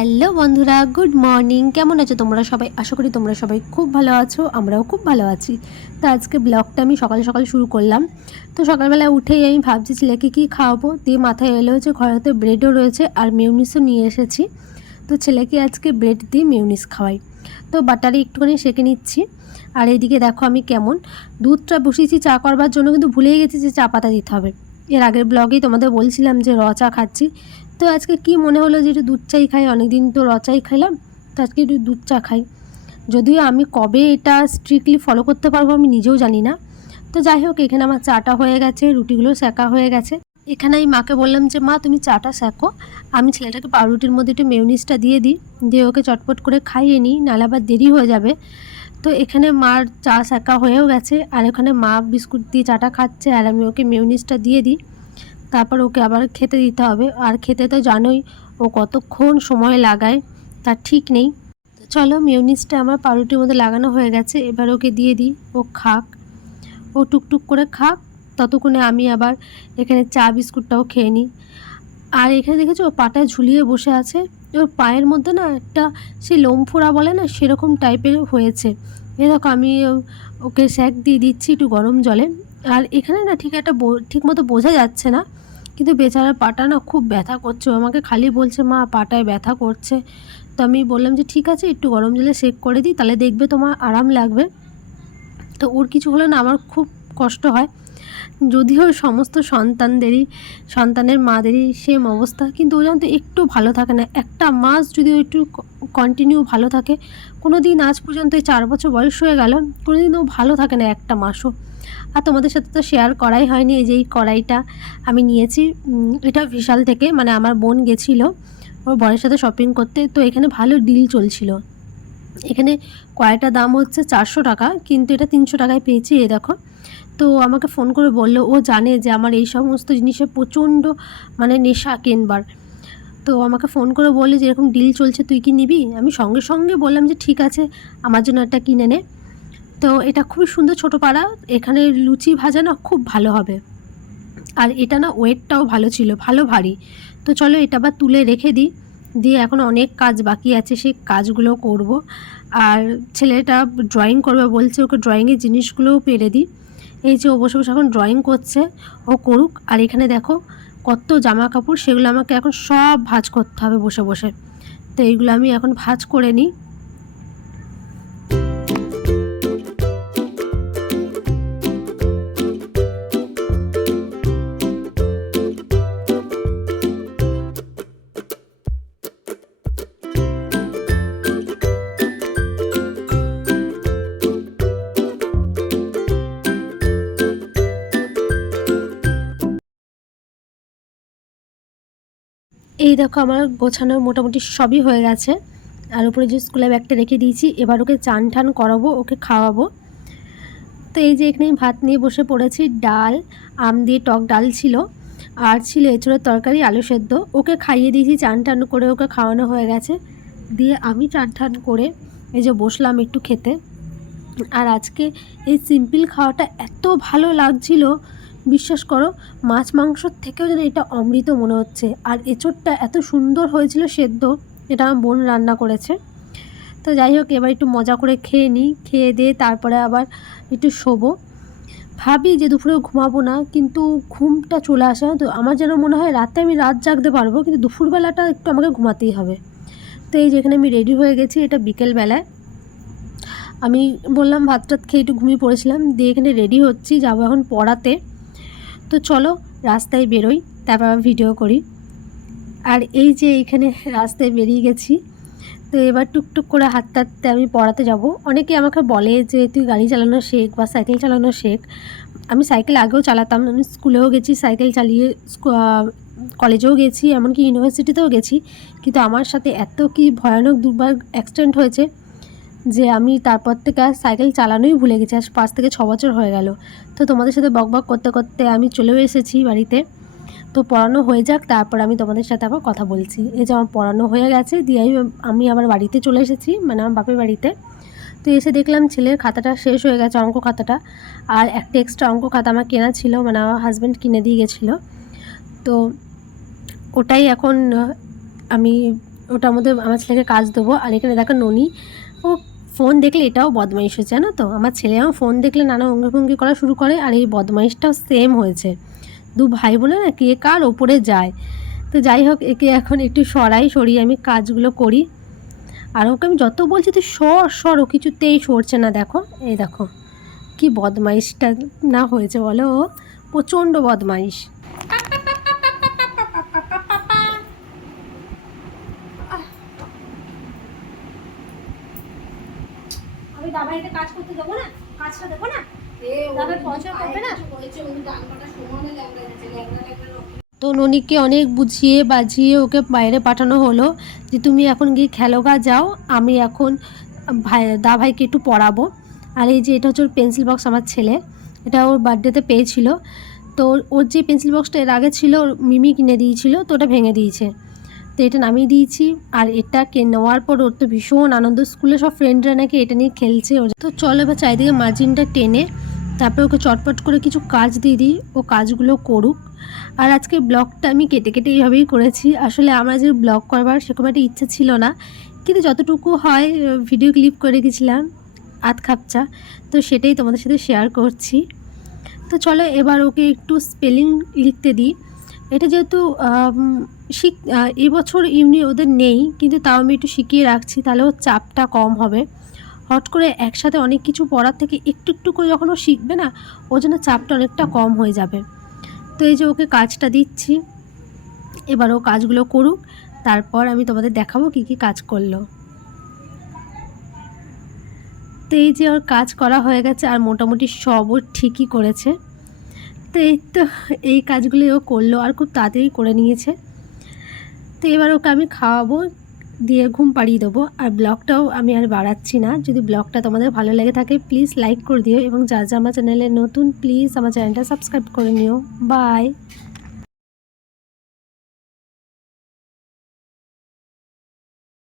Hello বন্ধুরা, good morning. কেমন আছো তোমরা সবাই? আশা করি তোমরা সবাই খুব ভালো আছো, আমরাও খুব ভালো আছি। তো আজকে ব্লগটা আমি সকাল সকাল শুরু করলাম। তো সকালবেলা উঠেই আমি ভাবছি ছেলেকে কী খাওয়াবো, দিয়ে মাথায় এলো যে ঘরে তো ব্রেডও রয়েছে আর মিউনিসও নিয়ে এসেছি। তো ছেলেকে আজকে ব্রেড দিয়ে মিউনিস খাওয়াই। তো বাটারে একটুখানি সেঁকে নিচ্ছি। আর এইদিকে দেখো আমি কেমন দুধটা বসিয়েছি চা করবার জন্য, কিন্তু ভুলেই গেছি যে চা পাতা দিতে হবে। এর আগের ব্লগেই তোমাদের বলছিলাম যে চা খাচ্ছি। তো আজকে কি মনে হলো যে একটু দুধ চাই খাই, অনেকদিন তো চাই খেলাম, তো আজকে একটু দুধ চা খাই। যদিও আমি কবে এটা স্ট্রিক্টলি ফলো করতে পারবো আমি নিজেও জানি না। তো যাই হোক, এখানে আমার চাটা হয়ে গেছে, রুটিগুলো সেঁকা হয়ে গেছে। এখানে আমি মাকে বললাম যে মা তুমি চাটা সেঁকো, আমি ছেলেটাকে পাউরুটির মধ্যে একটু মেয়োনিজটা দিয়ে দিই, দিয়ে ওকে চটপট করে খাইয়ে নিই, নাহলে আবার দেরি হয়ে যাবে। তো এখানে মার চা সেঁকা হয়েও গেছে, আর এখানে মা বিস্কুট দিয়ে চাটা খাচ্ছে, আর আমি ওকে মেয়োনিজটা দিয়ে দিই। তারপর ওকে আবার খেতে দিতে হবে, আর খেতে তো জানোই ও কতক্ষণ সময় লাগায় তার ঠিক নেই। তো চলো, মিউনিসটা আমার পাউরুটির মধ্যে লাগানো হয়ে গেছে, এবার ওকে দিয়ে দিই, ও খাক, ও টুকটুক করে খাক। ততক্ষণে আমি আবার এখানে চা বিস্কুটটাও খেয়ে নিই। আর এখানে দেখেছো ও পাটায় ঝুলিয়ে বসে আছে, ওর পায়ের মধ্যে না একটা সেই লোম ফোড়া বলে না, সেরকম টাইপের হয়েছে। এ দেখো আমি ওকে স্যাক দিয়ে দিচ্ছি একটু গরম জলে। আর এখানে না ঠিক মতো বোঝা যাচ্ছে না, কিন্তু বেচারার পাটা না খুব ব্যথা করছে। ও আমাকে খালি বলছে মা পাটায় ব্যথা করছে। তো আমি বললাম যে ঠিক আছে, একটু গরম জলে সেক করে দিই, তাহলে দেখবে তোমার আরাম লাগবে। তো ওর কিছু হলে না আমার খুব কষ্ট হয়। যদিও সমস্ত সন্তানের মাদেরই সেম অবস্থা, কিন্তু ও জানতো একটু ভালো থাকে না। একটা মাস যদি ও একটু কন্টিনিউ ভালো থাকে, কোনো দিন আজ পর্যন্ত এই 4 বছর বয়স হয়ে গেল, কোনো দিন ও ভালো থাকে না একটা মাসও। আর তোমাদের সাথে তো শেয়ার করাই হয়নি, এই যে এই কড়াইটা আমি নিয়েছি, এটা বিশাল থেকে, মানে আমার বোন গেছিলো ওর বরের সাথে শপিং করতে। তো এখানে ভালো ডিল চলছিল, এখানে কড়াইটার দাম হচ্ছে 400 টাকা, কিন্তু এটা 300 টাকায় পেয়েছি। এই দেখো, তো আমাকে ফোন করে বললো, ও জানে যে আমার এই সমস্ত জিনিসে প্রচণ্ড মানে নেশা কিনবার। তো আমাকে ফোন করে বললে যে এরকম ডিল চলছে, তুই কি নিবি? আমি সঙ্গে সঙ্গে বললাম যে ঠিক আছে, আমার জন্য একটা কিনে নে। তো এটা খুবই সুন্দর, ছোটো পাড়া, এখানে লুচি ভাজা না খুব ভালো হবে। আর এটা না ওয়েটটাও ভালো ছিল, ভালো ভারী। তো চলো এটা আবার তুলে রেখে দিই, দিয়ে এখন অনেক কাজ বাকি আছে, সেই কাজগুলো করব। আর ছেলেটা ড্রয়িং করবে বলছে, ওকে ড্রয়িংয়ের জিনিসগুলোও পেরে দিই। এই যে ও বসে বসে এখন ড্রয়িং করছে, ও করুক। আর এখানে দেখো কত জামা কাপড়, সেগুলো আমাকে এখন সব ভাঁজ করতে হবে বসে বসে। তো এইগুলো আমি এখন ভাঁজ করে নিই। এই দেখো আমার গোছানো মোটামুটি সবই হয়ে গেছে। আর উপরে যে স্কুলে ব্যাগটা রেখে দিয়েছি, এবার ওকে চান ঠান করাবো, ওকে খাওয়াবো। তো এই যে এখানে ভাত নিয়ে বসে পড়েছি, ডাল, আম দিয়ে টক ডাল ছিল, আর ছিল এঁচোড়ের তরকারি, আলু সেদ্ধ। ওকে খাইয়ে দিয়েছি, চান টান করে ওকে খাওয়ানো হয়ে গেছে। দিয়ে আমি চান টান করে এই যে বসলাম একটু খেতে। আর আজকে এই সিম্পল খাওয়াটা এত ভালো লাগছিল, বিশ্বাস করো, মাছ মাংসর থেকেও যেন এটা অমৃত মনে হচ্ছে। আর এঁচোড়টা এত সুন্দর হয়েছিল সেদ্ধ, এটা আমার বোন রান্না করেছে। তো যাই হোক, এবার একটু মজা করে খেয়ে নিই, খেয়ে দিয়ে তারপরে আবার একটু শোবো। ভাবি যে দুপুরে ঘুমাবো না, কিন্তু ঘুমটা চলে আসে না। তো আমার যেন মনে হয় রাতে আমি রাত জাগতে পারবো, কিন্তু দুপুরবেলাটা একটু আমাকে ঘুমাতেই হবে। তো এই যেখানে আমি রেডি হয়ে গেছি, এটা বিকেলবেলায় আমি বললাম ভাত টাত খেয়ে একটু ঘুমিয়ে পড়েছিলাম, দিয়ে এখানে রেডি হচ্ছি, যাবো এখন পড়াতে। তো চলো রাস্তায় বেরোই, তারপর আবার ভিডিও করি। আর এই যে এখানে রাস্তায় বেরিয়ে গেছি। তো এবার টুকটুক করে হাঁটতে হাঁটতে আমি পড়াতে যাব। অনেকে আমাকে বলে যে তুই গাড়ি চালানো শেখ বা সাইকেল চালানো শেখ। আমি সাইকেল আগেও চালাতাম, আমি স্কুলেও গেছি সাইকেল চালিয়ে, কলেজেও গেছি, এমনকি ইউনিভার্সিটিতেও গেছি। কিন্তু আমার সাথে এত কি ভয়ানক দুবার অ্যাক্সিডেন্ট হয়েছে যে আমি তারপর থেকে আর সাইকেল চালানোই ভুলে গেছি। আজ 5 থেকে 6 বছর হয়ে গেল। তো তোমাদের সাথে বকবক করতে করতে আমি চলেও এসেছি বাড়িতে। তো পড়ানো হয়ে যাক, তারপর আমি তোমাদের সাথে আবার কথা বলছি। এই যে আমার পড়ানো হয়ে গেছে, দিয়ে আমি আবার বাড়িতে চলে এসেছি, মানে আমার বাপের বাড়িতে। তো এসে দেখলাম ছেলের খাতাটা শেষ হয়ে গেছে, অঙ্ক খাতাটা। আর একটা এক্সট্রা অঙ্ক খাতা আমার কেনা ছিল, মানে আমার হাজব্যান্ড কিনে দিয়ে গেছিলো। তো ওটাই এখন আমি ওটার মধ্যে আমার ছেলেকে কাজ দেবো। আর এখানে দেখো ননি, ও ফোন দেখলে এটাও বদমাইশ হয়েছে জানো তো। আমার ছেলেও ফোন দেখলে নানা অঙ্গভঙ্গি করা শুরু করে, আর এই বদমাইশটাও সেম হয়েছে। দু ভাই বোনে না কে কার ওপরে যায়। তো যাই হোক, একে এখন একটু সরিয়ে আমি কাজগুলো করি। আর ওকে আমি যত বলছি তুই সর, ও কিছুতেই সরছে না। দেখো এই দেখো কি বদমাইশটা না হয়েছে বলো, ও প্রচণ্ড বদমাইশ। আমি দাদাইকে কাজ করতে দেবো না, কাজটা দেবো না, দাদাই পয়সা করবে না। তো ননিকে অনেক বুঝিয়ে বাজিয়ে ওকে বাইরে পাঠানো হলো যে তুমি এখন গিয়ে খেলোগা যাও, আমি এখন ভাইকে একটু পড়াবো। আর এই যে এটা হচ্ছে ওর পেন্সিল বক্স, আমার ছেলে এটা ওর বার্থডেতে পেয়েছিল। তো ওর যে পেন্সিল বক্সটা এর আগে ছিল ওর মিমি কিনে দিয়েছিল, তো ওটা ভেঙে দিয়েছে, তো এটা নামিয়ে দিয়েছি। আর এটাকে নেওয়ার পর ওর তো ভীষণ আনন্দ, স্কুলে সব ফ্রেন্ডরা নাকি এটা নিয়ে খেলছে। তো চলো এবার চারিদিকে মার্জিনটা টেনে তারপরে ওকে চটপট করে কিছু কাজ দিয়ে দিই, ও কাজগুলো করুক। আর আজকে ব্লগটা আমি কেটে এইভাবেই করেছি। আসলে আমার যে ব্লগ করবার সেরকম একটা ইচ্ছা ছিল না, কিন্তু যতটুকু হয় ভিডিও ক্লিপ করে গেছিলাম আধ খাপচা, তো সেটাই তোমাদের সাথে শেয়ার করছি। তো চলো এবার ওকে একটু স্পেলিং লিখতে দিই। এটা যেহেতু এবছর ইউনি ওদের নেই, কিন্তু তাও আমি একটু শিখিয়ে রাখছি, তাহলে ওর চাপটা কম হবে। হট করে একসাথে অনেক কিছু পড়ার থেকে একটু একটু করে যখন ও শিখবে না, ওর জন্য চাপটা অনেকটা কম হয়ে যাবে। তো এই যে ওকে কাজটা দিচ্ছি, এবার ও কাজগুলো করুক, তারপর আমি তোমাদের দেখাবো কি কি কাজ করলো। তো এই যে ওর কাজ করা হয়ে গেছে, আর মোটামুটি সব ও ঠিকই করেছে। তো এই কাজগুলো ও করলো আর খুব তাড়াতাড়ি করে নিয়েছে। তো এবার ওকে আমি খাওয়াবো, দিয়ে ঘুম পাড়িয়ে দেবো। আর ব্লগটাও আমি আর বাড়াচ্ছি না। যদি ব্লগটা তোমাদের ভালো লেগে থাকে প্লিজ লাইক করে দিও, এবং যা যা আমার চ্যানেলে নতুন প্লিজ আমার চ্যানেলটা সাবস্ক্রাইব করে নিও। বাই।